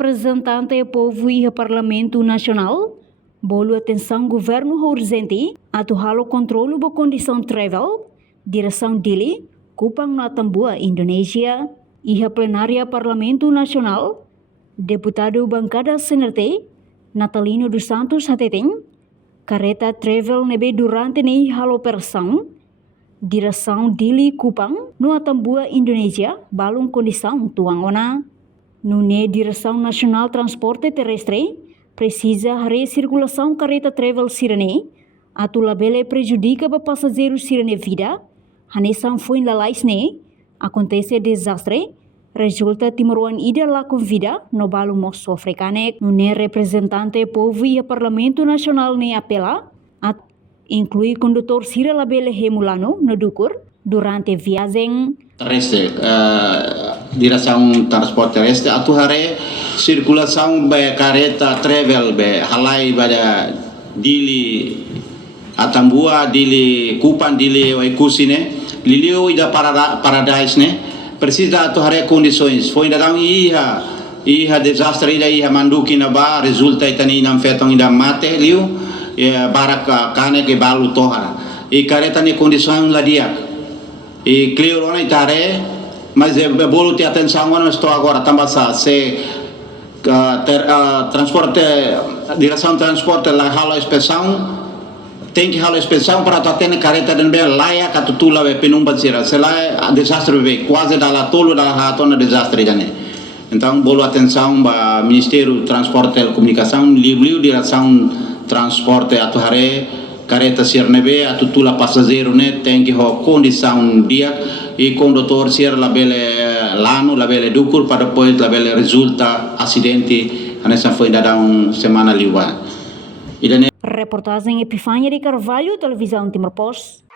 representante do povo e o Parlamento Nacional, bolo atenção governo urgente, atuhalo controle da condição travel, direção dele, Kupang na Tambua, Indonesia, e a plenária Parlamento Nacional, deputado bancada Senerte, Natalino dos Santos Hateteng, careta travel nebe durante nei halo operação, direção dele Kupang no Tambua, Indonesia, balung condição tuangona. Nune Direção Nacional Transporte Terrestre precisa recirculação carreta travel sirene, atu labele prejudica para passageiros sirene vida, hanesan foi lalais ne, acontece desastre, resulta timuruan ida lá com vida no balu moço africane, nune representante povo e Parlamento Nacional ne apela, inclui condutor sira labele hemulano no dukur durante viagem terrestre, direção transporte terrestre, atu hare circulação be careta travel be halai pada dili Atambua, dili Kupang, dili Waikusine, liliu ida paradise ne, precisa atu hare condições, foi ainda iha desastre ida iha manduki na ba, resulta itani nam fetong ida mate liu, barak kane ke balu tohara, e careta ne condição ladiak. E clear ona itare, mas bolo te atenção não estou agora também se transporte direção transporte lá halo inspeção tem que halo inspeção para tu ter careta dan bel layak atau tula be penumpat sira sela desastre be quase dala tolo dala hatona desastre jane. Então bolo atenção ba Ministério Transporte e Telecomunicação liu direção transporte atuhare careta sirnebe a tutula passageiro ne tem que ho condição dia e condutor sir labele lano labele dukur para depois labele resulta acidente anessa foi dada semana liwa. Reportagem Epifânia de Carvalho, Televisão Timor Post.